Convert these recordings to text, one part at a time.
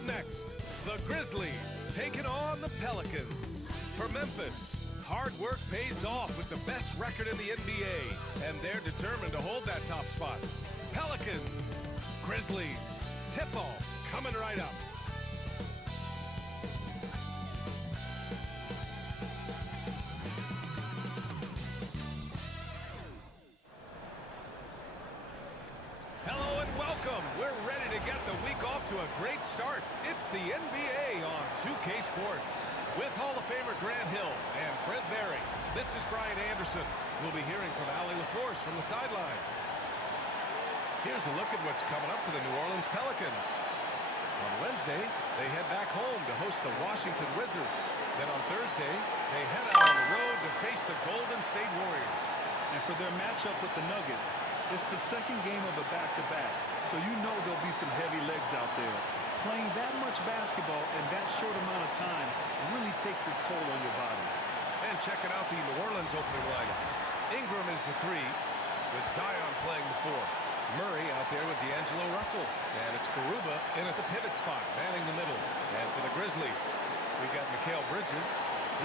Up next, the Grizzlies taking on the Pelicans. For Memphis, hard work pays off with the best record in the NBA, and they're determined to hold that top spot. Pelicans, Grizzlies, tip-off coming right up. Hello and welcome. We're ready to get the week off to a great start. It's the NBA on 2K Sports. With Hall of Famer Grant Hill and Brent Barry, this is Brian Anderson. We'll be hearing from Allie LaForce from the sideline. Here's a look at what's coming up for the New Orleans Pelicans. On Wednesday, they head back home to host the Washington Wizards. Then on Thursday, they head out on the road to face the Golden State Warriors. And for their matchup with the Nuggets, it's the second game of a back-to-back, so you know there'll be some heavy legs out there. Playing that much basketball in that short amount of time really takes its toll on your body. And checking out the New Orleans opening lineup. Ingram is the 3, with Zion playing the 4. Murray out there with D'Angelo Russell. And it's Garuba in at the pivot spot, manning the middle. And for the Grizzlies, we've got Mikal Bridges.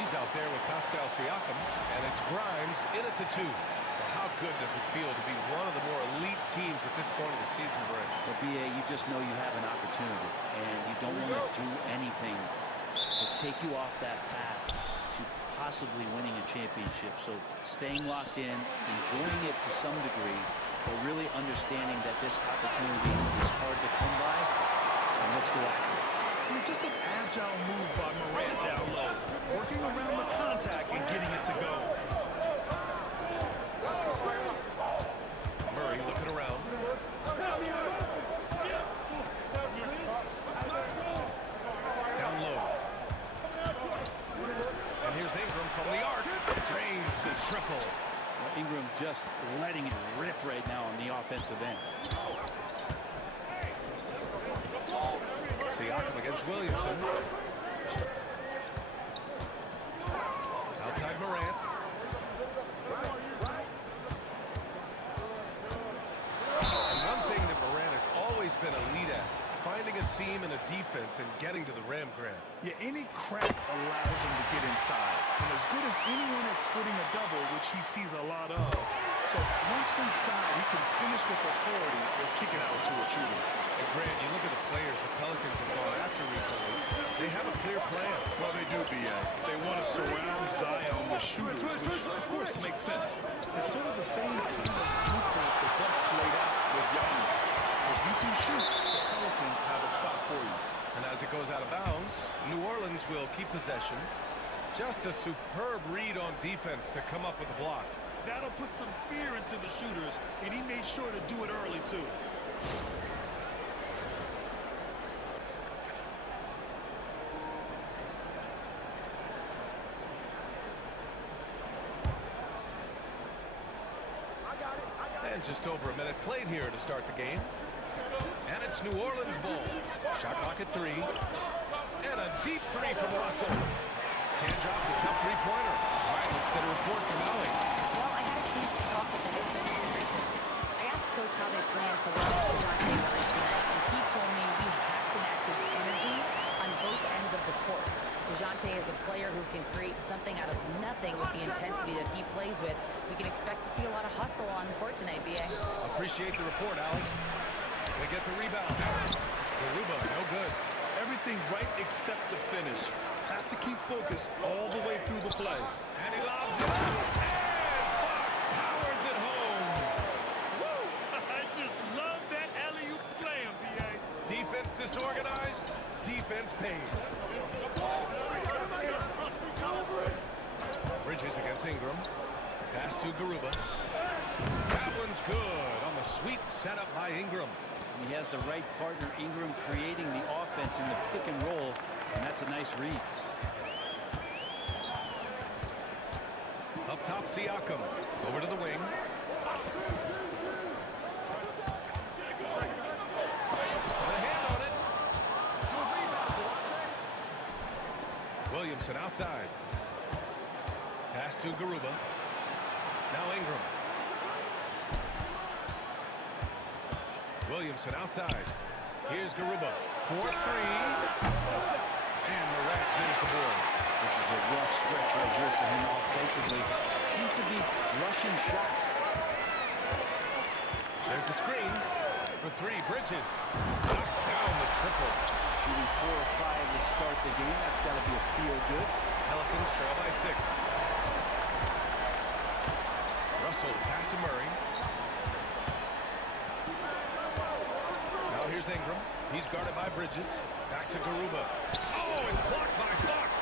He's out there with Pascal Siakam. And it's Grimes in at the 2. How good does it feel to be one of the more elite teams at this point of the season, Brent? For BA, you just know you have an opportunity, and you don't want to do anything to take you off that path to possibly winning a championship. So staying locked in, enjoying it to some degree, but really understanding that this opportunity is hard to come by, and let's go after it. I mean, just an agile move by Morant down low, working around the contact and getting it to go. Murray looking around. Down low. And here's Ingram from the arc. Drains the triple. Well, Ingram just letting it rip right now on the offensive end. Siakam against Williamson. Outside Morant. Been a lead at finding a seam in a defense and getting to the rim, Grant. Yeah, any crack allows him to get inside. And as good as anyone at splitting a double, which he sees a lot of, so once inside, he can finish with authority or kick it out to a shooter. And Grant, you look at the players the Pelicans have gone after recently, they have a clear plan. Well, they do, B.A. They want to surround Zion with shooters, which, of course, makes sense. It's sort of the same kind of blueprint the Bucks laid out with Giannis. If you can shoot, the Pelicans have a spot for you. And as it goes out of bounds, New Orleans will keep possession. Just a superb read on defense to come up with the block. That'll put some fear into the shooters, and he made sure to do it early, too. And just over a minute played here to start the game. And it's New Orleans ball. Shot clock at 3. And a deep 3 from Russell. Can't drop the tough three-pointer. All right, let's get a report from Allie. Well, I had a chance to talk with the head coach of the Grizzlies. I asked Coach how they plan to limit Dejounte Murray tonight, and he told me we have to match his energy on both ends of the court. Dejounte is a player who can create something out of nothing with the intensity that he plays with. We can expect to see a lot of hustle on the court tonight, B.A. Appreciate the report, Allie. They get the rebound. Garuba, no good. Everything right except the finish. Have to keep focused all the way through the play. And he lobs it up. And Fox powers it home. Woo! I just love that alley-oop slam, B.A. Defense disorganized. Defense pays. Bridges against Ingram. Pass to Garuba. That one's good on the sweet setup by Ingram. He has the right partner, Ingram, creating the offense in the pick and roll, and that's a nice read. Up top, Siakam. Over to the wing. A hand on it. Williamson outside. Pass to Garuba. Now Ingram. Williamson outside. Here's Garuba for three. And Morant clears the board. This is a rough stretch right here for him offensively. Seems to be rushing shots. There's a screen for three. Bridges knocks down the triple. Shooting 4 or 5 to start the game. That's got to be a feel good. Pelicans trail by 6. Russell pass to Murray. Now here's Ingram. He's guarded by Bridges. Back to Garuba. Oh, it's blocked by Fox.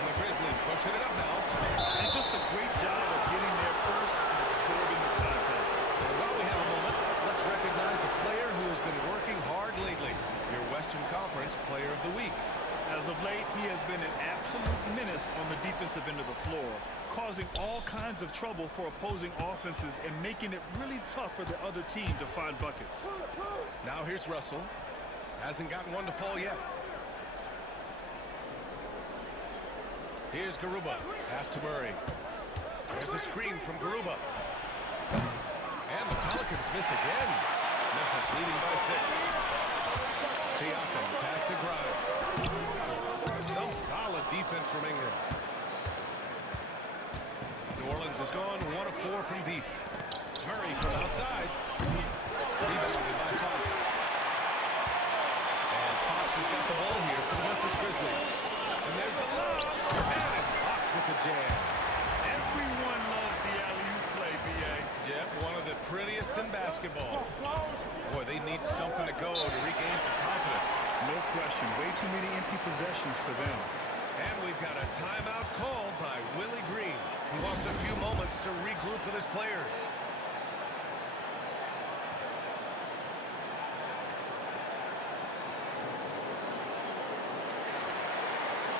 And the Grizzlies pushing it up now. And just a great job of getting there first and absorbing the contact. And while we have a moment, let's recognize a player who has been working hard lately. Your Western Conference Player of the Week. As of late, he has been an absolute menace on the defensive end of the floor, causing all kinds of trouble for opposing offenses and making it really tough for the other team to find buckets. Now here's Russell. Hasn't gotten one to fall yet. Here's Garuba. Pass to Murray. There's a screen from Garuba. And the Pelicans miss again. Memphis leading by 6. Siakam pass to Grimes. Some solid defense from Ingram. New Orleans has gone 1 of 4 from deep. Murray from outside. Rebounded by Fox. And Fox has got the ball here for the Memphis Grizzlies. And there's the lob. And it's Fox with the jam. Everyone loves the alley-oop play, B.A. Yep, one of the prettiest in basketball. Boy, they need something to go to regain some confidence. No question. Way too many empty possessions for them. And we've got a timeout called by Willie Green. He wants a few moments to regroup with his players.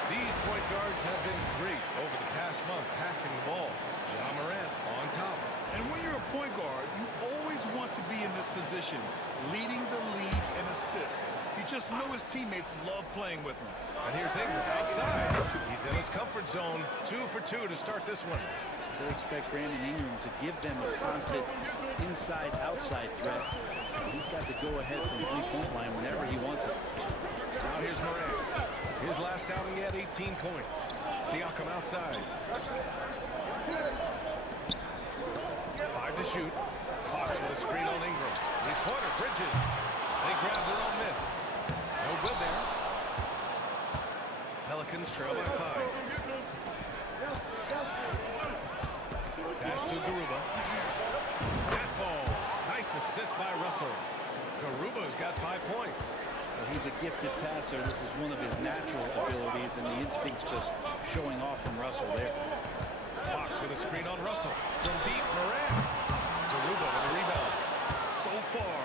These point guards have been great over the past month passing the ball. Ja Morant on top. And when you're a point guard, you always want to be in this position, leading the league and assist. You just know his teammates love playing with him. And here's Ingram outside. He's in his comfort zone. 2 for 2 to start this one. They expect Brandon Ingram to give them a constant inside-outside threat. He's got to go ahead from the three-point line whenever he wants it. Now here's Morant. His last outing, he had 18 points. Siakam outside. 5 to shoot. Fox with a screen on Ingram. Three-pointer, Bridges. They grab their own miss. No good there. Pelicans trail by 5. Pass to Garuba. That falls. Nice assist by Russell. Garuba's got 5 points. Well, he's a gifted passer. This is one of his natural abilities, and the instincts just showing off from Russell there. Fox with a screen on Russell. From deep, Morant. Garuba with a rebound. So far,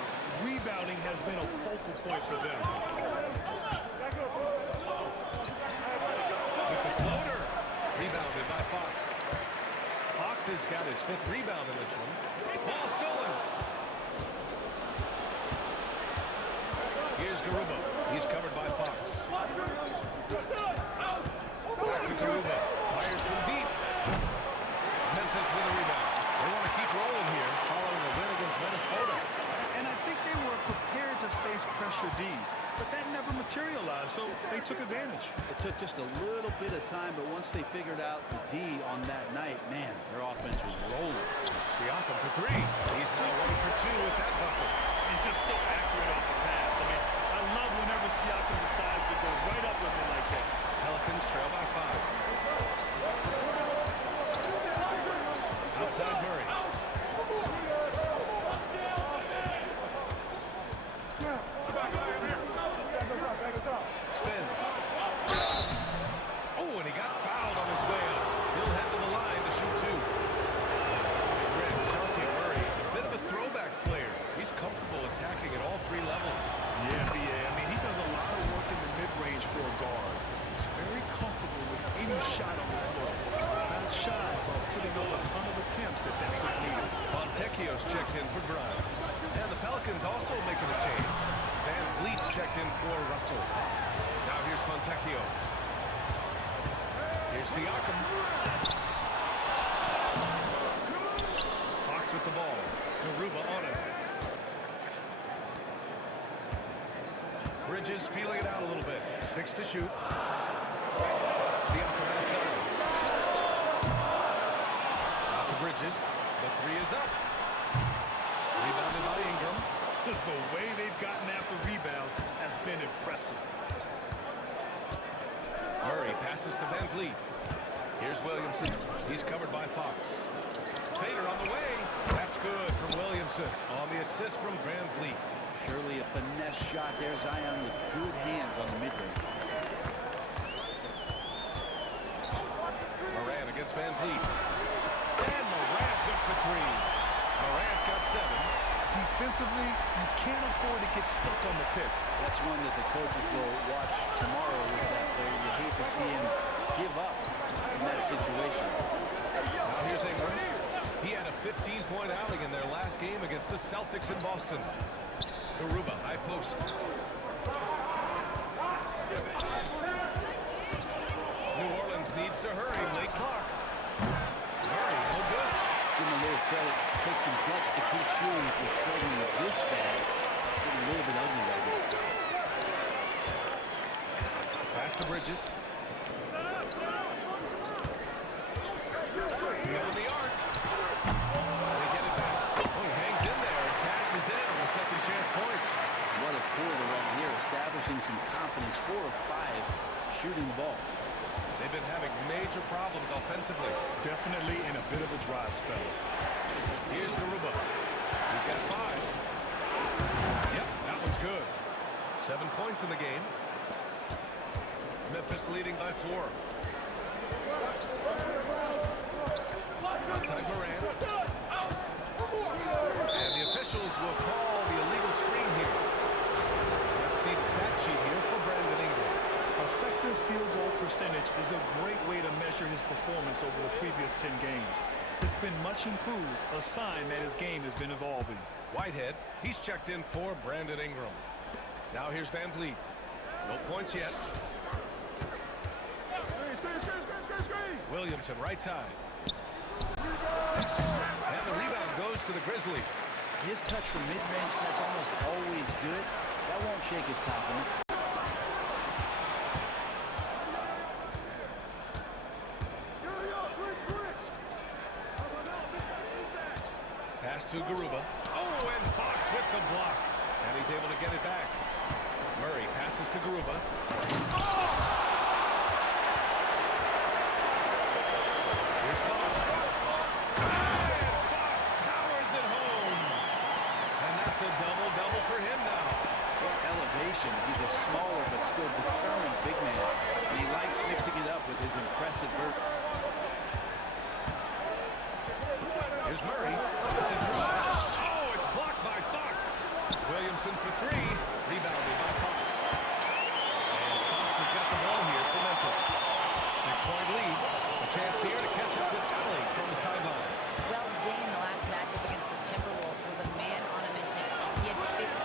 rebounding has been a focal point for them. With the floater. Rebounded by Fox. Fox has got his 5th rebound in this one. Ball stolen. Here's Garuba. He's covered by Fox. Back to Garuba. Fires from deep. Memphis with a rebound. They want to keep rolling here following a win against Minnesota. And I think they were prepared to face pressure D, but that never materialized, so they took advantage. It took just a little bit of time, but once they figured out the D on that night, man, their offense was rolling. Siakam for 3. He's now 1 for 2 with that bucket. And just so accurate off the pass. I mean, I love whenever Siakam decides to go right up with it like that. Pelicans trail by 5. Outside Murray. Spins. Oh, and he got fouled on his way out. He'll head to the line to shoot 2. Murray, a bit of a throwback player. He's comfortable attacking at all 3 levels. Yeah, B.A. I mean, he does a lot of work in the mid-range for a guard. He's very comfortable with any shot on the floor. Not shy about putting up a ton of attempts if that's what's needed. Fontecchio's checked in for Grimes. And the Pelicans also making a change. Van Vliet's checked in for Russell. Now here's Fontecchio. Here's Siakam. Fox with the ball. Garuba on it. Bridges feeling it out a little bit. 6 to shoot. See him from outside. Out to Bridges. The 3 is up. Rebounded by Ingram. The way they've gotten after rebounds has been impressive. Murray passes to Van Vliet. Here's Williamson. He's covered by Fox. Fader on the way. That's good from Williamson on the assist from Van Vliet. Surely a finesse shot there. Zion with good hands on the mid-range. Morant against Van Vliet. And Morant good for 3. Morant's got 7. Defensively, you can't afford to get stuck on the pick. That's one that the coaches will watch tomorrow with that player. You hate to see him give up in that situation. Now here's Ingram. He had a 15-point outing in their last game against the Celtics in Boston. Garuba, high post. New Orleans needs to hurry. Late clock. Murray, no good. Give him a little credit. Take some guts to keep shooting if you're struggling with this bad. It's getting a little bit ugly right now. Pass to Bridges. Beyond the arc. They get it back. Oh, he hangs in there and cashes in on the second chance points. What a quarter right here, establishing some confidence. 4 of 5 shooting the ball. They've been having major problems offensively. Definitely in a bit of a dry spell. Here's Garuba. He's got 5. Yep, that one's good. 7 points in the game. Memphis leading by 4. Outside Morant. And the officials will call the illegal screen here. Let's see the stat sheet here for Brandon Ingram. Effective field goal percentage is a great way to measure his performance over the previous 10 games. It's been much improved, a sign that his game has been evolving. Whitehead, he's checked in for Brandon Ingram. Now here's Van Vliet. No points yet. Williamson, right side. And the rebound goes to the Grizzlies. His touch from mid-range, that's almost always good. That won't shake his confidence. Pass to Garuba. Oh, and Fox with the block. And he's able to get it back. Murray passes to Garuba. Here's Fox. And Fox powers it home. And that's a double-double for him now. What elevation. He's a smaller but still determined big man. And he likes mixing it up with his impressive vert. Here's Murray. Oh, it's blocked by Fox. Williamson for 3. Rebounded by Fox. And Fox has got the ball here for Memphis. 6-point lead. A chance here to catch up with Alley from the sideline. Well, Jay in the last matchup against the Timberwolves was a man on a mission. He had 57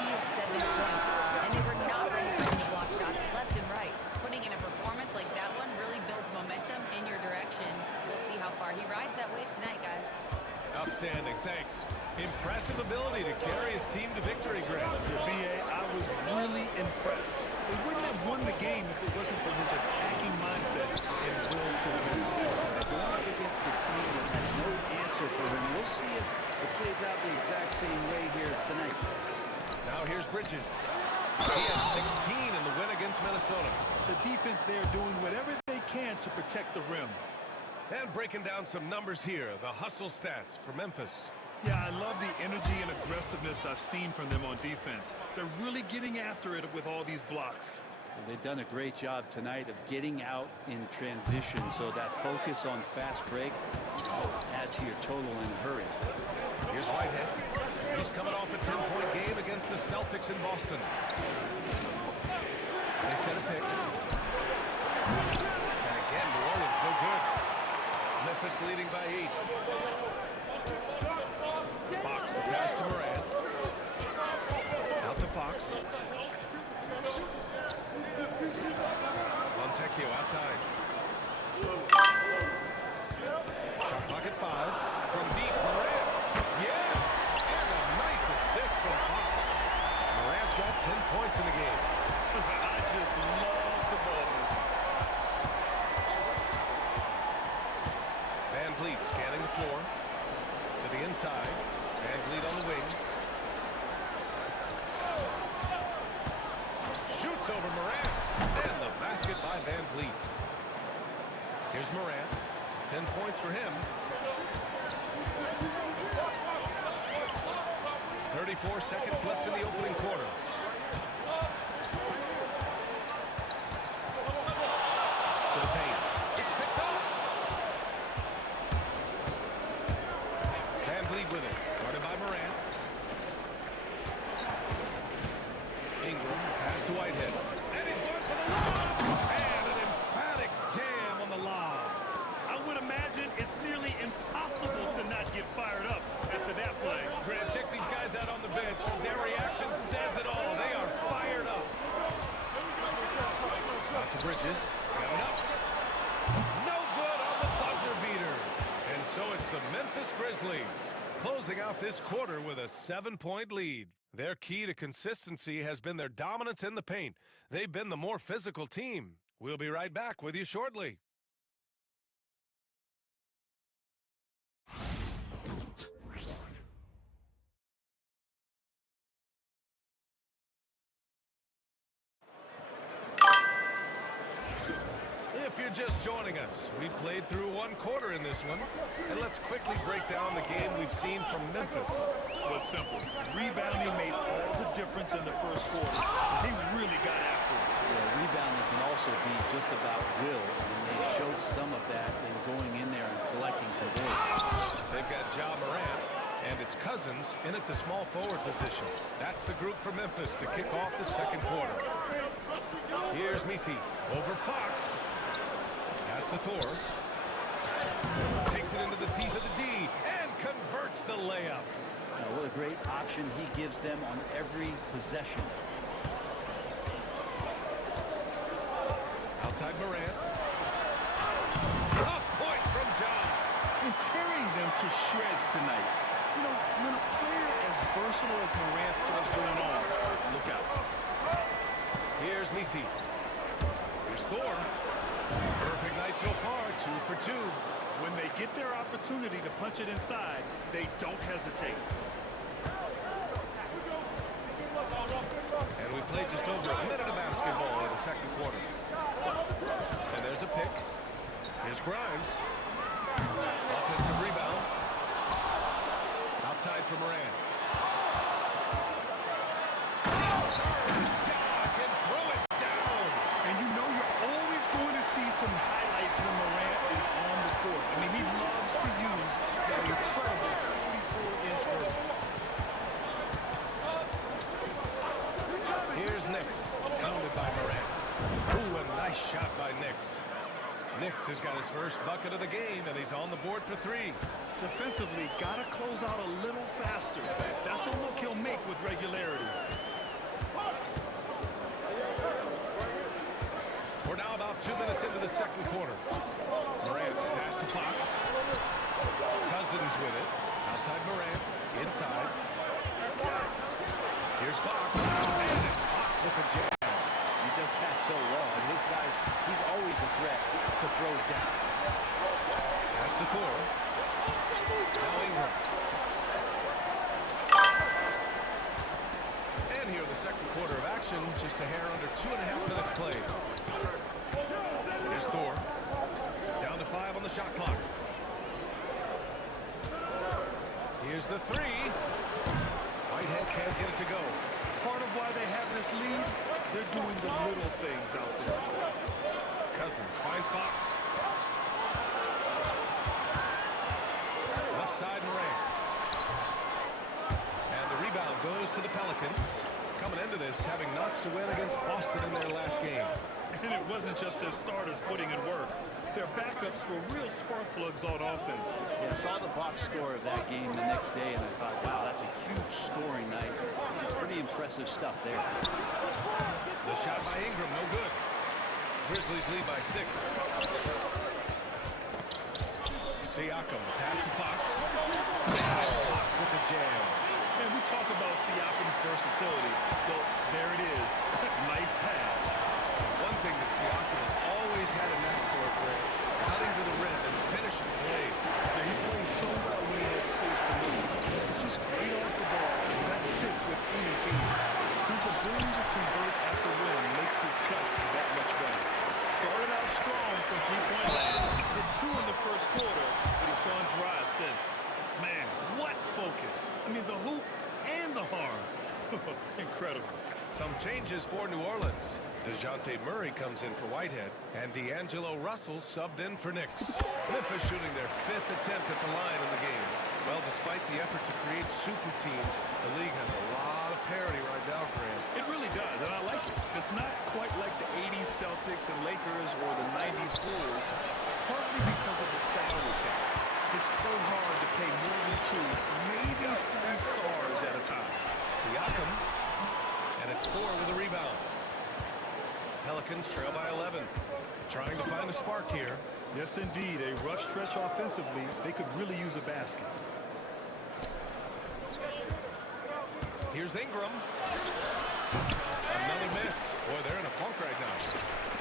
points, and they were not ready for him to block shots left and right. Putting in a performance like that one really builds momentum in your direction. We'll see how far he rides that wave tonight, guys. Outstanding, thanks. Impressive ability to carry his team to victory, Grant. B.A., I was really impressed. They wouldn't have won the game if it wasn't for his attacking mindset and will to win. Going up against a team that had no answer for him. We'll see if it plays out the exact same way here tonight. Now here's Bridges. He had 16 in the win against Minnesota. The defense there doing whatever they can to protect the rim. And breaking down some numbers here, the hustle stats for Memphis. Yeah, I love the energy and aggressiveness I've seen from them on defense. They're really getting after it with all these blocks. Well, they've done a great job tonight of getting out in transition, so that focus on fast break will add to your total in a hurry. Here's Whitehead. He's coming off a 10-point game against the Celtics in Boston. They set a pick. And again, New Orleans, no good. Memphis leading by 8. Fox, the pass to Morant. Out to Fox. Montecchio outside. Shot clock at 5. From deep, Morant. Yes! And a nice assist from Fox. Morant's got 10 points in the game. I just love the ball movement. Van Vliet scanning the floor. To the inside. Van Vliet on the wing. Shoots over Morant. And the basket by Van Vliet. Here's Morant. 10 points for him. 34 seconds left in the opening quarter. To the paint. It's picked off. Van Vliet with it. Guarded by Morant. Ingram. Pass to Whitehead. And he's going for the lob. And an emphatic jam on the lob. I would imagine it's nearly impossible to not get fired up after that play. Grant, check these guys out on the bench. Their reaction says it all. They are fired up. Out to Bridges. Got it up. No good on the buzzer beater. And so it's the Memphis Grizzlies closing out this quarter with a 7-point lead. Their key to consistency has been their dominance in the paint. They've been the more physical team. We'll be right back with you shortly. If you're just joining us, we played through one quarter in this one. And let's quickly break down the game we've seen from Memphis. Well, it's simple. Rebounding made all the difference in the first quarter. They really got after it. Yeah, rebounding can also be just about will, and they showed some of that in going in there and collecting some digs. They've got Ja Morant, and it's Cousins in at the small forward position. That's the group for Memphis to kick off the second quarter. Here's Misi over Fox. Pass to Thor. Takes it into the teeth of the D and converts the layup. Now, what a great option he gives them on every possession. Outside Morant. Tough point from John. And tearing them to shreds tonight. You know, when a player as versatile as Morant starts going on, look out. Here's Misi. Here's Thor. Perfect night so far, 2 for 2. When they get their opportunity to punch it inside, they don't hesitate. And we played just over a minute of basketball in the second quarter. And there's a pick. Here's Grimes. Offensive rebound. Outside for Morant. Can throw it down. And you know you're always going to see some highlights when Morant is on the court. I mean, he loves to use that incredible 44-inch vertical. Here's Nix. Counted by Morant. Ooh, a nice shot by Nix. Nix has got his first bucket of the game, and he's on the board for 3. Defensively, got to close out a little faster. That's a look he'll make with regularity. We're now about 2 minutes into the second quarter. Morant pass to Fox. Cousins with it. Outside Morant. Inside. Here's Fox. And it's Fox with the jam. He does that so well. At his size, he's always a threat to throw it down. Pass to Thor. Now Ingram. And here in the second quarter of action, just a hair under 2.5 minutes played. Here's Thor. Down to 5 on the shot clock. Here's the 3. Whitehead can't get it to go. Part of why they have this lead, they're doing the little things out there. Cousins finds Fox. Left side Morant. And the rebound goes to the Pelicans. Coming into this, having knots to win against Boston in their last game. And it wasn't just their starters putting in work. Their backups were real spark plugs on offense. Yeah, I saw the box score of that game the next day, and I thought, wow, that's a huge scoring night. Pretty impressive stuff there. The shot by Ingram, no good. Grizzlies lead by 6. Siakam, pass to Fox. Fox with the jam. And we talk about Siakam's versatility. Well, there it is. Nice pass. ability to convert at the rim makes his cuts that much better. Started out strong from three-point land, hit 2 in the first quarter, but he's gone dry since. Man, what focus. I mean, the hoop and the harm. Incredible. Some changes for New Orleans. DeJounte Murray comes in for Whitehead, and D'Angelo Russell subbed in for Knicks. Memphis shooting their 5th attempt at the line in the game. Well, despite the effort to create super teams, the league has a lot of parity right now, Grant. It really does, and I like it. It's not quite like the 80s Celtics and Lakers or the 90s Bulls, partly because of the salary cap. It's so hard to pay more than 2, maybe 3 stars at a time. Siakam, and it's 4 with a rebound. Pelicans trail by 11. Trying to find a spark here. Yes, indeed. A rough stretch offensively. They could really use a basket. Here's Ingram. Another miss. Boy, they're in a funk right now.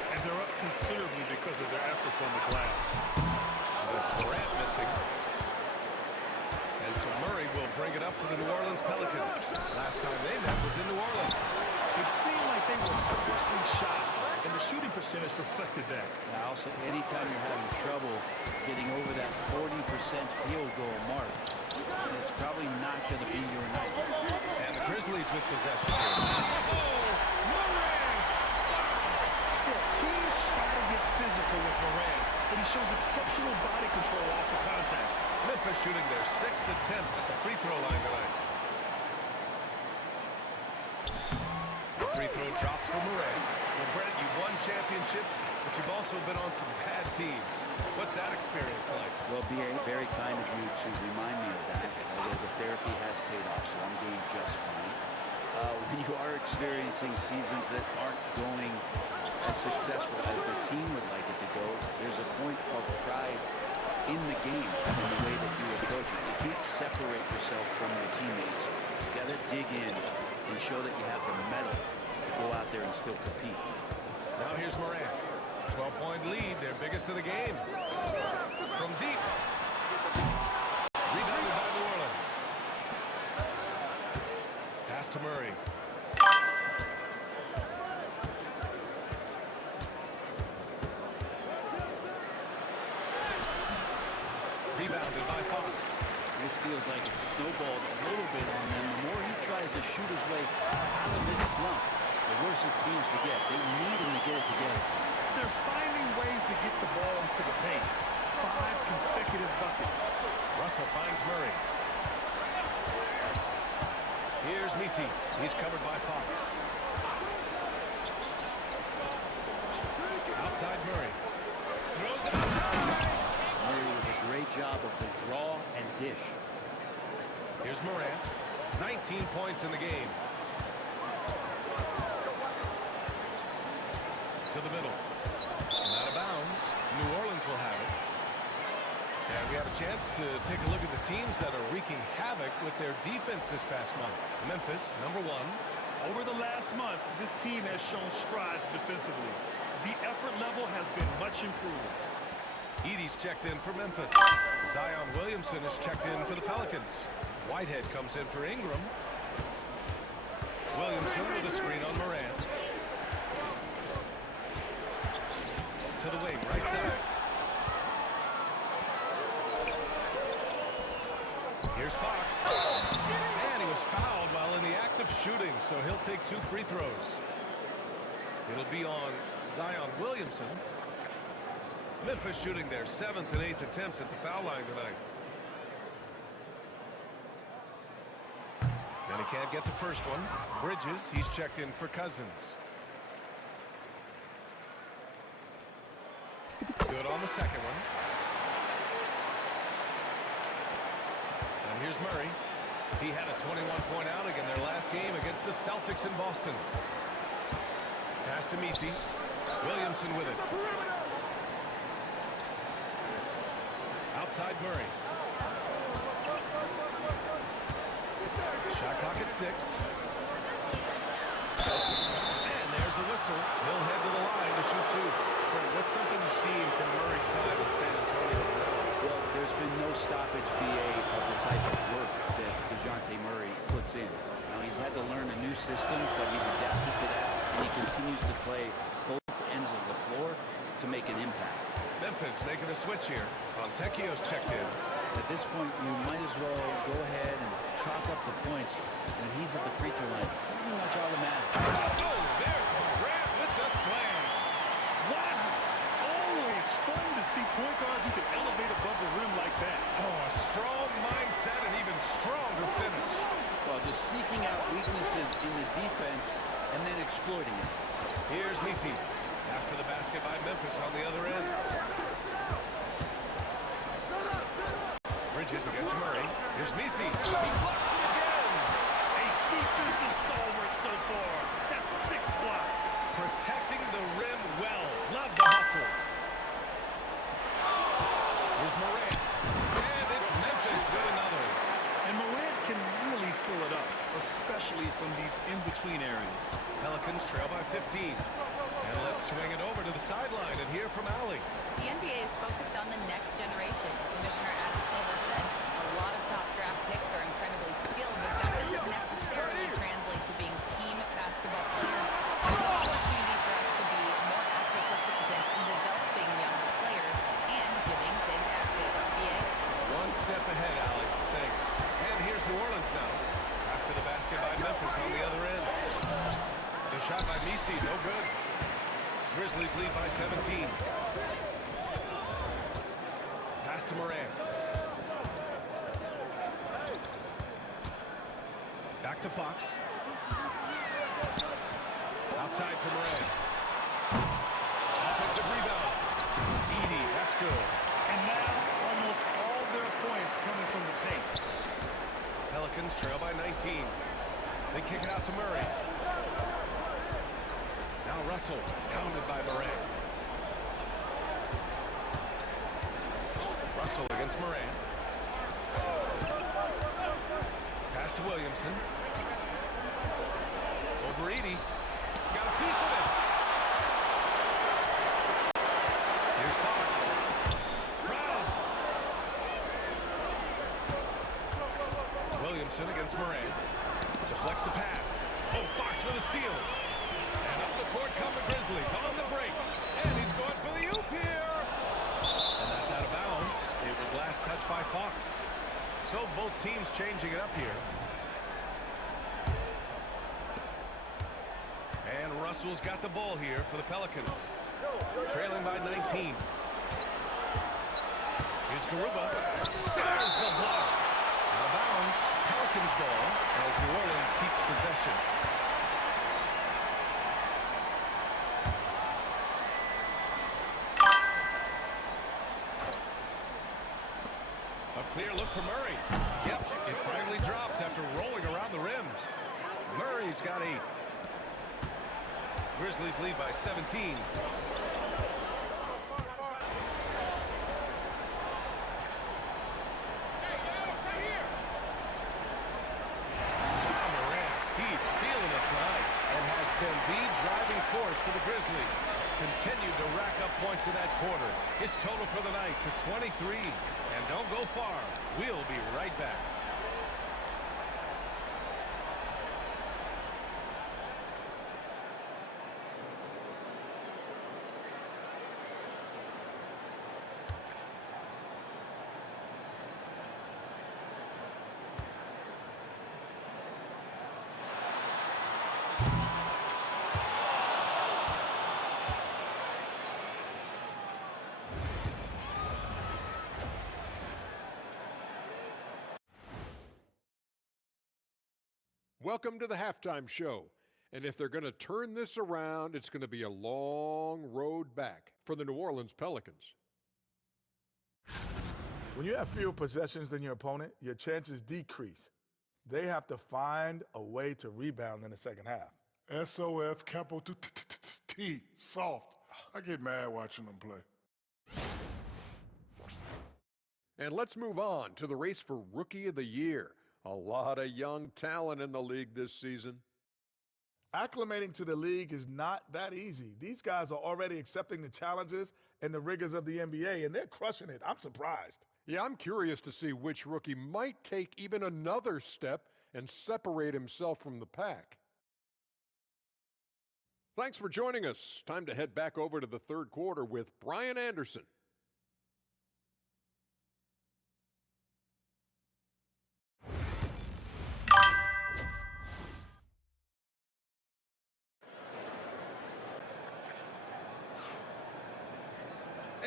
And they're up considerably because of their efforts on the glass. That's Morant missing. And so Murray will bring it up for the New Orleans Pelicans. Last time they met was in New Orleans. It seemed like they were forcing shots, and the shooting percentage reflected that. Now, also, anytime you're having trouble getting over that 40% field goal mark, it's probably not going to be your night. And the Grizzlies with possession. Oh, Morant! Yeah, teams try to get physical with Morant, but he shows exceptional body control after contact. Memphis shooting their 6th attempt at the free throw line tonight. Free throw drops for Morant. Well, Brent, you've won championships, but you've also been on some bad teams. What's that experience like? Well, B.A., very kind of you to remind me of that, although the therapy has paid off, so I'm doing just fine. When you are experiencing seasons that aren't going as successful as the team would like it to go, there's a point of pride in the game in the way that you approach it. You can't separate yourself from your teammates. You got to dig in and show that you have the mettle to go out there and still compete. Now here's Morant. 12-point lead, their biggest of the game. From deep. Rebounded by New Orleans. Pass to Murray. Rebounded by Fox. This feels like it's snowballed a little bit on them. The more he tries to shoot his way out of this slump, the worse it seems to get. They need him to get it together. They're finding ways to get the ball into the paint. 5 consecutive buckets. Russell finds Murray. Here's Misi. He's covered by Fox. Outside Murray. Throws it. Murray with a great job of the draw and dish. Here's Morant. 19 points in the game. To the middle. And out of bounds. New Orleans will have it. And we have a chance to take a look at the teams that are wreaking havoc with their defense this past month. Memphis, #1. Over the last month, this team has shown strides defensively. The effort level has been much improved. Edey's checked in for Memphis. Zion Williamson is checked in for the Pelicans. Whitehead comes in for Ingram. Williamson with a screen on Morant. To the wing, right side. Here's Fox. And he was fouled while in the act of shooting, so he'll take 2 free throws. It'll be on Zion Williamson. Memphis shooting their 7th and 8th attempts at the foul line tonight. And he can't get the first one. Bridges, he's checked in for Cousins. Good on the second one. And here's Murray. He had a 21-point outing in their last game against the Celtics in Boston. Pass to Misi. Williamson with it. Outside Murray. Shot clock at 6. And there's a whistle. He'll head to the line to shoot 2. What's something you've seen from Murray's time in San Antonio? Well, there's been no stoppage, BA, of the type of work that DeJounte Murray puts in. Now, he's had to learn a new system, but he's adapted to that, and he continues to play both ends of the floor to make an impact. Memphis making a switch here. Fontecchio's checked in. At this point, you might as well go ahead and chalk up the points when he's at the free throw line. Pretty much automatic. Oh, there's Morant with the slam. Wow! Always fun to see point guards who can elevate above the rim like that. Oh, a strong mindset and even stronger finish. Well, just seeking out weaknesses in the defense and then exploiting it. Here's Messi. After the basket by Memphis on the other end. Bridges against Murray. Here's Messi. He blocks it again. A defensive stalwart so far. That's 6 blocks. Protecting the rim well. Love the hustle. Here's Morant. And it's Memphis with another. And Morant can really fill it up, especially from these in-between areas. Pelicans trail by 15. And let's swing it over to the sideline and hear from Allie. The NBA is focused on the next generation. Commissioner Adam Silver said a lot of top draft picks are incredibly skilled, but that doesn't necessarily translate to being team basketball players. There's an opportunity for us to be more active participants in developing younger players and getting kids active. BA? One step ahead, Allie. Thanks. And here's New Orleans now. After the basket by Memphis on the other end. The shot by Messi, no good. Grizzlies lead by 17. Pass to Morant. Back to Fox. Outside for Morant. Offensive rebound. Edey, that's good. And now, almost all their points coming from the paint. Pelicans trail by 19. They kick it out to Murray. Now Russell, pounded by Morant. Russell against Morant. Pass to Williamson. Over Edey. Got a piece of it. Here's Fox. Brown. Williamson against Morant. Deflects the pass. Oh, Fox with a steal. And up the court come the Grizzlies on the break. And he's going for the oop here. And that's out of bounds. It was last touched by Fox. So both teams changing it up here. And Russell's got the ball here for the Pelicans. Trailing by 19. Here's Garuba. There's the block. Out of bounds. Pelicans ball as New Orleans keeps possession. A clear look for Murray. Yep, it finally drops after rolling around the rim. Murray's got 8. Grizzlies lead by 17. Driving force for the Grizzlies. Continued to rack up points in that quarter. His total for the night to 23. And don't go far. We'll be right back. Welcome to the halftime show. And if they're going to turn this around, it's going to be a long road back for the New Orleans Pelicans. When you have fewer possessions than your opponent, your chances decrease. They have to find a way to rebound in the second half. SOF, capital T, soft. I get mad watching them play. And let's move on to the race for Rookie of the Year. A lot of young talent in the league this season. Acclimating to the league is not that easy. These guys are already accepting the challenges and the rigors of the NBA, and they're crushing it. I'm surprised. Yeah, I'm curious to see which rookie might take even another step and separate himself from the pack. Thanks for joining us. Time to head back over to the third quarter with Brian Anderson.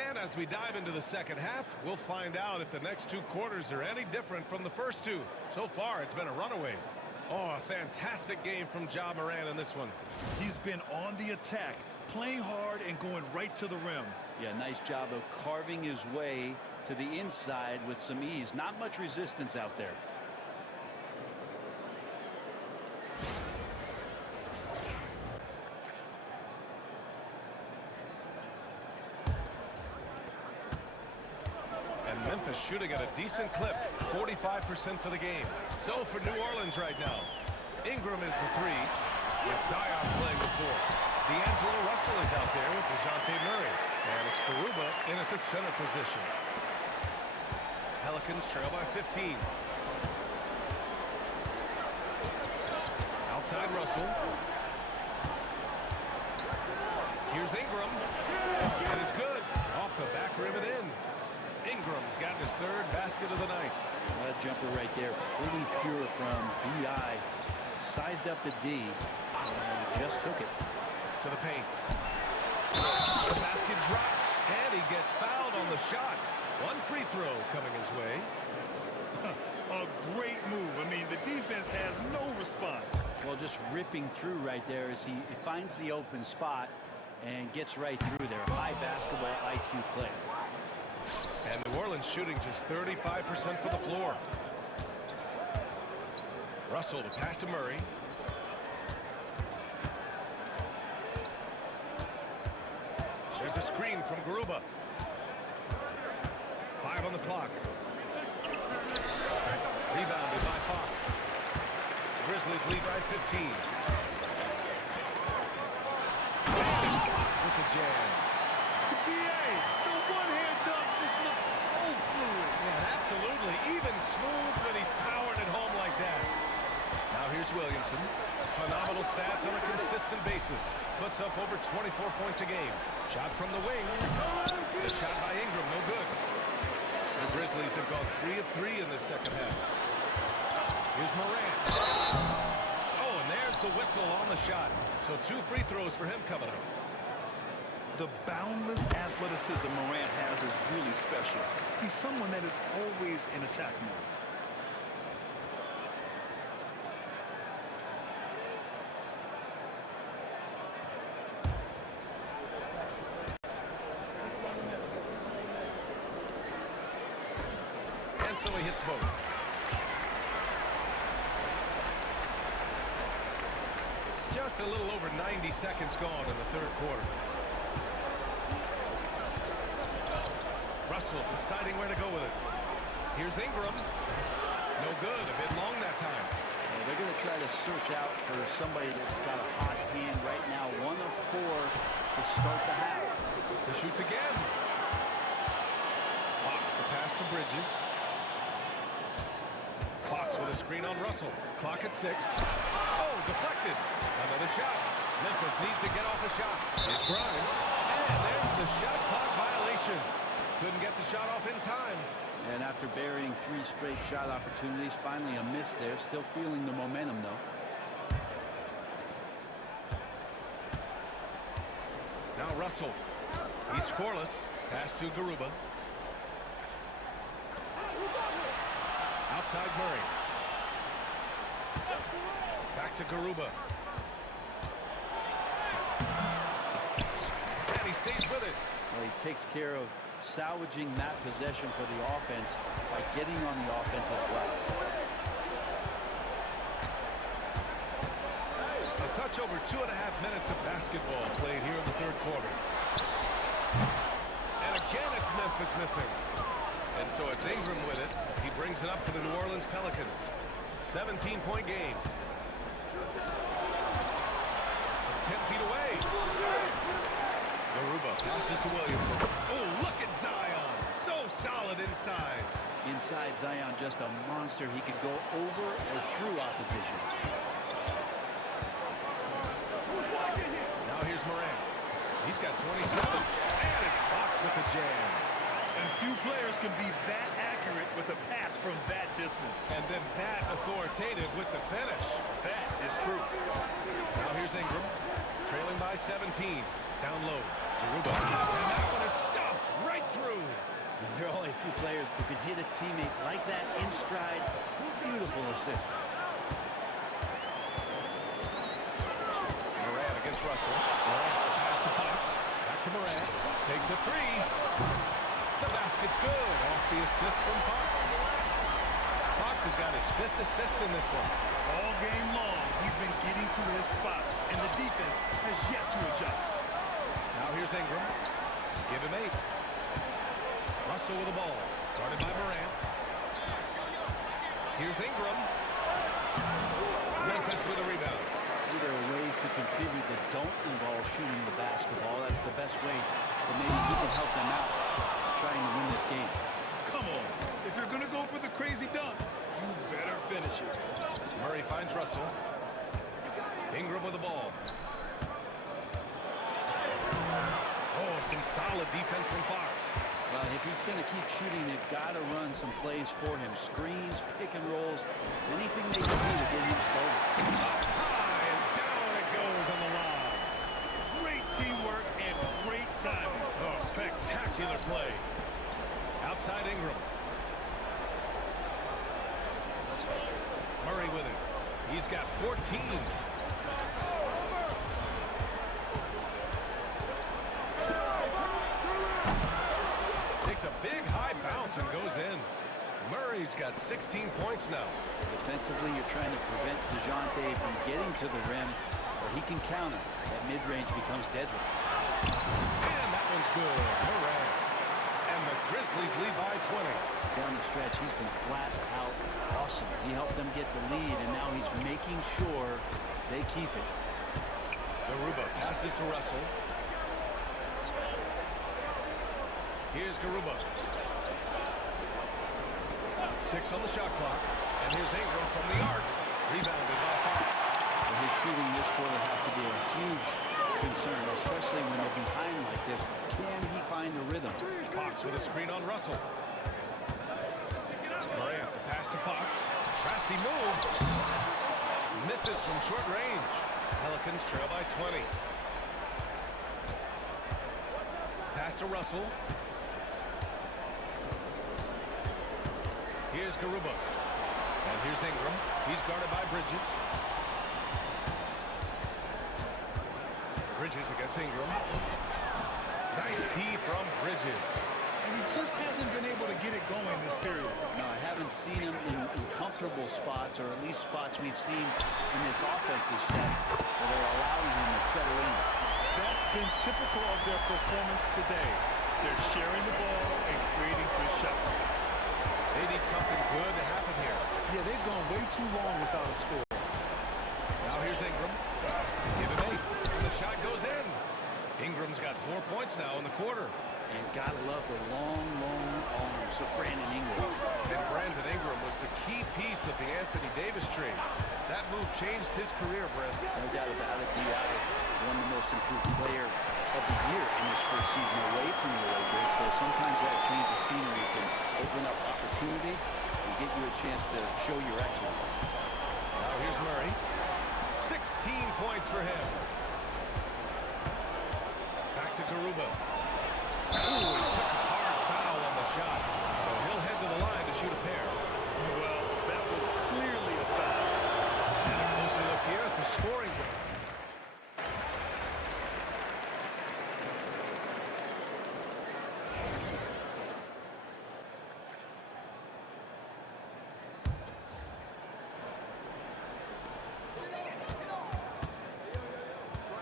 And as we dive into the second half, we'll find out if the next two quarters are any different from the first two. So far, it's been a runaway. Oh, a fantastic game from Ja Morant in this one. He's been on the attack, playing hard and going right to the rim. Yeah, nice job of carving his way to the inside with some ease. Not much resistance out there. Memphis shooting at a decent clip, 45% for the game. So for New Orleans right now, Ingram is the three, with Zion playing the four. D'Angelo Russell is out there with DeJounte Murray, and it's Garuba in at the center position. Pelicans trail by 15. Outside Russell. Here's Ingram, and it's good. Off the back rim and in. Ingram's got his third basket of the night. That jumper right there, pretty pure from B.I. Sized up the D and just took it. To the paint. The basket drops, and he gets fouled on the shot. One free throw coming his way. A great move. I mean, the defense has no response. Well, just ripping through right there as he finds the open spot and gets right through there. High basketball IQ play. And New Orleans shooting just 35% for the floor. Russell to pass to Murray. There's a screen from Garuba. 5 on the clock. Rebounded by Fox. Grizzlies lead by 15. Fox with the jam. The one-hand dunk just looks so fluid. Yeah, absolutely. Even smooth when he's powered at home like that. Now here's Williamson. Phenomenal stats on a consistent basis. Puts up over 24 points a game. Shot from the wing. The shot by Ingram, no good. The Grizzlies have gone 3 of 3 in the second half. Here's Morant. Oh, and there's the whistle on the shot. So 2 free throws for him coming up. The boundless athleticism Morant has is really special. He's someone that is always in attack mode. And so he hits both. Just a little over 90 seconds gone in the third quarter. Russell deciding where to go with it. Here's Ingram. No good. A bit long that time. Well, they're going to try to search out for somebody that's got a hot hand right now. 1 of 4 to start the half. To shoots again. Fox the pass to Bridges. Fox with a screen on Russell. Clock at 6. Oh, deflected. Another shot. Memphis needs to get off a shot. It's Grimes. And there's the shot clock violation. Couldn't get the shot off in time. And after burying 3 straight shot opportunities, finally a miss there. Still feeling the momentum, though. Now Russell. He's scoreless. Pass to Garuba. Outside Murray. Back to Garuba. And he stays with it. Well, he takes care of salvaging that possession for the offense by getting on the offensive glass. A touch over 2.5 minutes of basketball played here in the third quarter. And again, it's Memphis missing. And so it's Ingram with it. He brings it up for the New Orleans Pelicans. 17-point game. 10 feet away. Garuba passes to Williamson. Oh, look at Zion. So solid inside. Inside Zion, just a monster. He could go over or through opposition. Now here's Morant. He's got 27. And it's Fox with the jam. And few players can be that accurate with a pass from that distance. And then that authoritative with the finish. That is true. Now here's Ingram. Trailing by 17. Down low. Garuba. And that one is stuffed right through. And there are only a few players who can hit a teammate like that in stride. Beautiful assist. Morant against Russell. Morant, the pass to Fox. Back to Morant. Takes a three. The basket's good. Off the assist from Fox. Fox has got his 5th assist in this one. All game long, he's been getting to his spots, and the defense has yet to adjust. Now here's Ingram. Give him 8. Russell with the ball. Guarded by Morant. Here's Ingram. Memphis with a rebound. There are ways to contribute that don't involve shooting the basketball. That's the best way that maybe we can help them out trying to win this game. Come on. If you're going to go for the crazy dunk, you better finish it. Murray finds Russell. Ingram with the ball. Oh, some solid defense from Fox. Well, if he's going to keep shooting, they've got to run some plays for him. Screens, pick and rolls, anything they can do to get him started. Up high and down it goes on the line. Great teamwork and great timing. Oh, spectacular play. Outside Ingram. Murray with it. He's got 14. Takes a big high bounce and goes in. Murray's got 16 points now. Defensively, you're trying to prevent DeJounte from getting to the rim, or he can counter. That mid-range becomes deadly. And that one's good. Morant. And the Grizzlies lead by 20. Down the stretch, he's been flat out awesome. He helped them get the lead, and now he's making sure they keep it. Garuba passes to Russell. Here's Garuba. 6 on the shot clock. And here's Ingram from the arc. Rebounded by Fox. Well, his shooting this quarter has to be a huge concern, especially when they're behind like this. Can he find a rhythm? Fox with a screen on Russell. Morant, the pass to Fox. Crafty move. Misses from short range. Pelicans trail by 20. Pass to Russell. Here's Garuba. And here's Ingram. He's guarded by Bridges. Bridges against Ingram. Nice D from Bridges. And he just hasn't been able to get it going this period. No, I haven't seen him in comfortable spots, or at least spots we've seen in this offensive set that are allowing him to settle in. That's been typical of their performance today. They're sharing the ball and creating good shots. They need something good to happen here. Yeah, they've gone way too long without a score. Now here's Ingram. Give him 8. And the shot goes in. Ingram's got 4 points now in the quarter. And gotta love the long, long arms of Brandon Ingram. And Brandon Ingram was the key piece of the Anthony Davis trade. That move changed his career, Brent. No doubt about it. D.I. won the most improved player of the year in his first season away from the Lakers. So sometimes that change of scenery can open up opportunity and get you a chance to show your excellence. Now here's Murray. 16 points for him. Back to Garuba. Ooh, he took a hard foul on the shot. So he'll head to the line to shoot a pair. Well, that was clearly a foul. And a closer look here at the scoring break.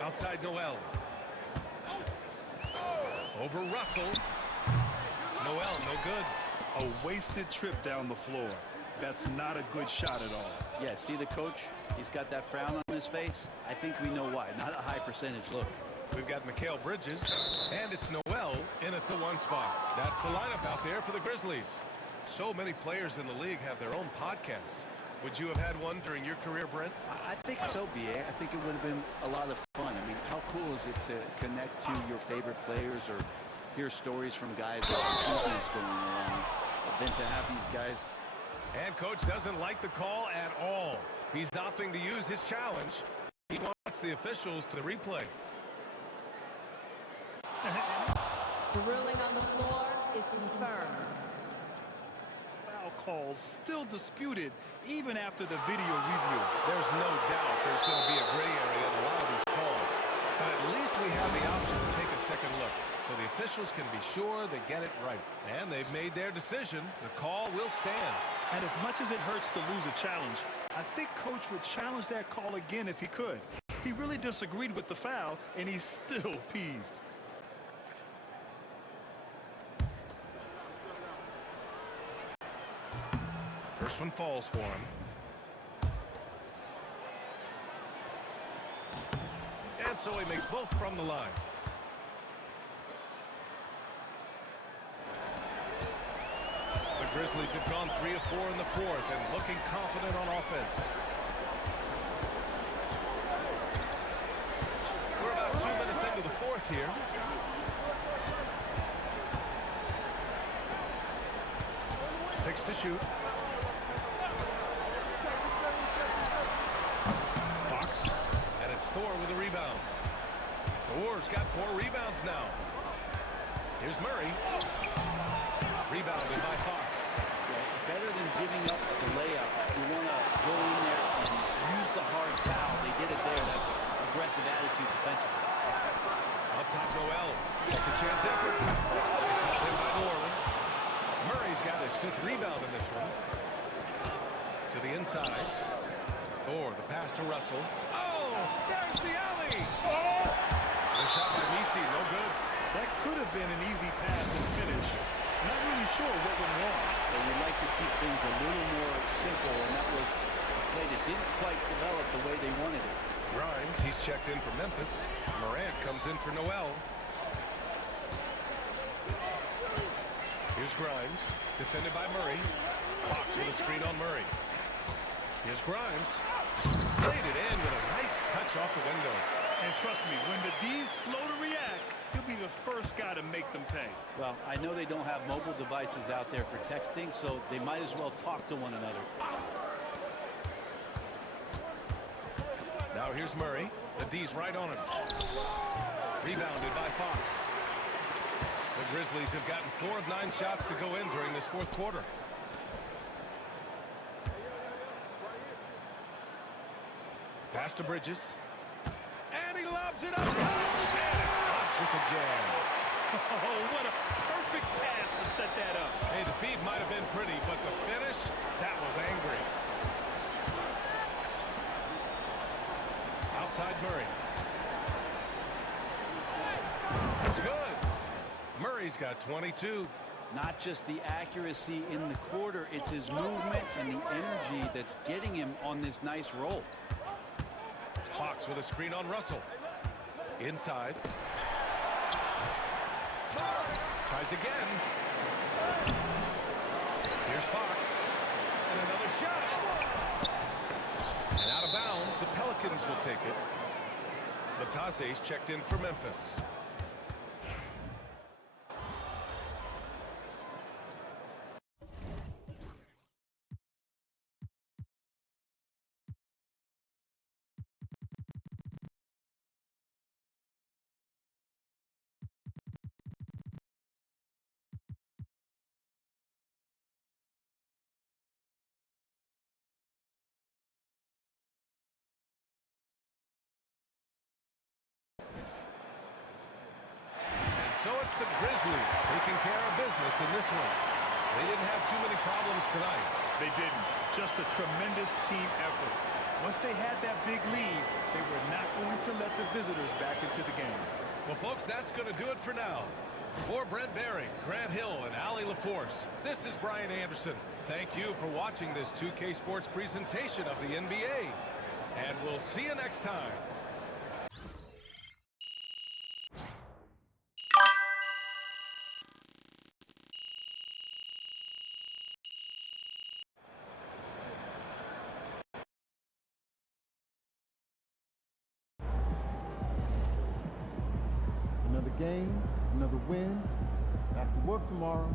Outside Noel. Over Russell. Noel, no good. A wasted trip down the floor. That's not a good shot at all. Yeah, see the coach? He's got that frown on his face. I think we know why. Not a high percentage look. We've got Mikal Bridges, and it's Noel in at the 1 spot. That's the lineup out there for the Grizzlies. So many players in the league have their own podcast. Would you have had one during your career, Brent? I think so, B.A. I think it would have been a lot of fun. I mean, how cool is it to connect to your favorite players or hear stories from guys as the season is going along, than to have these guys. And coach doesn't like the call at all. He's opting to use his challenge. He wants the officials to replay. The ruling on the floor is confirmed. Foul calls still disputed even after the video review. There's no doubt there's going to be a gray area in a lot of these calls. But at least we have the option to take a second look, so the officials can be sure they get it right. And they've made their decision. The call will stand. And as much as it hurts to lose a challenge, I think Coach would challenge that call again if he could. He really disagreed with the foul, and he's still peeved. First one falls for him. And so he makes both from the line. The Grizzlies have gone 3 of 4 in the fourth and looking confident on offense. We're about 2 minutes into the fourth here. Six to shoot. Fox, and it's Thor with a rebound. Thor's got 4 rebounds now. Here's Murray. Rebounded by Fox. Better than giving up the layup, you want to go in there and use the hard foul. They did it there. That's aggressive attitude defensively. Up top, Noel. Second chance effort. It's not in by New Orleans. Murray's got his 5th rebound in this one. To the inside. Thor, the pass to Russell. Oh, there's the alley. The shot by Misi, no good. That could have been an easy pass and finish. Not really sure what went wrong. But we like to keep things a little more simple, and that was a play that didn't quite develop the way they wanted it. Grimes, he's checked in for Memphis. Morant comes in for Noel. Here's Grimes, defended by Murray. Fox with a screen on Murray. Here's Grimes. Laid it in with a nice touch off the window. And trust me, when the D's slow to react, he'll be the first guy to make them pay. Well, I know they don't have mobile devices out there for texting, so they might as well talk to one another. Now here's Murray. The D's right on him. Rebounded by Fox. The Grizzlies have gotten 4 of 9 shots to go in during this fourth quarter. Pass to Bridges. And he lobs it up top. And it's Fox with the jam. Oh, what a perfect pass to set that up. Hey, the feed might have been pretty, but the finish, that was angry. Outside Murray. It's good. Murray's got 22. Not just the accuracy in the quarter, it's his movement and the energy that's getting him on this nice roll. Fox with a screen on Russell. Inside. Tries again. Here's Fox. And another shot. And out of bounds, the Pelicans will take it. Matase's checked in for Memphis. So it's the Grizzlies taking care of business in this one. They didn't have too many problems tonight. They didn't. Just a tremendous team effort. Once they had that big lead, they were not going to let the visitors back into the game. Well, folks, that's going to do it for now. For Brent Barry, Grant Hill, and Allie LaForce, this is Brian Anderson. Thank you for watching this 2K Sports presentation of the NBA. And we'll see you next time. game, another win. Back to work tomorrow.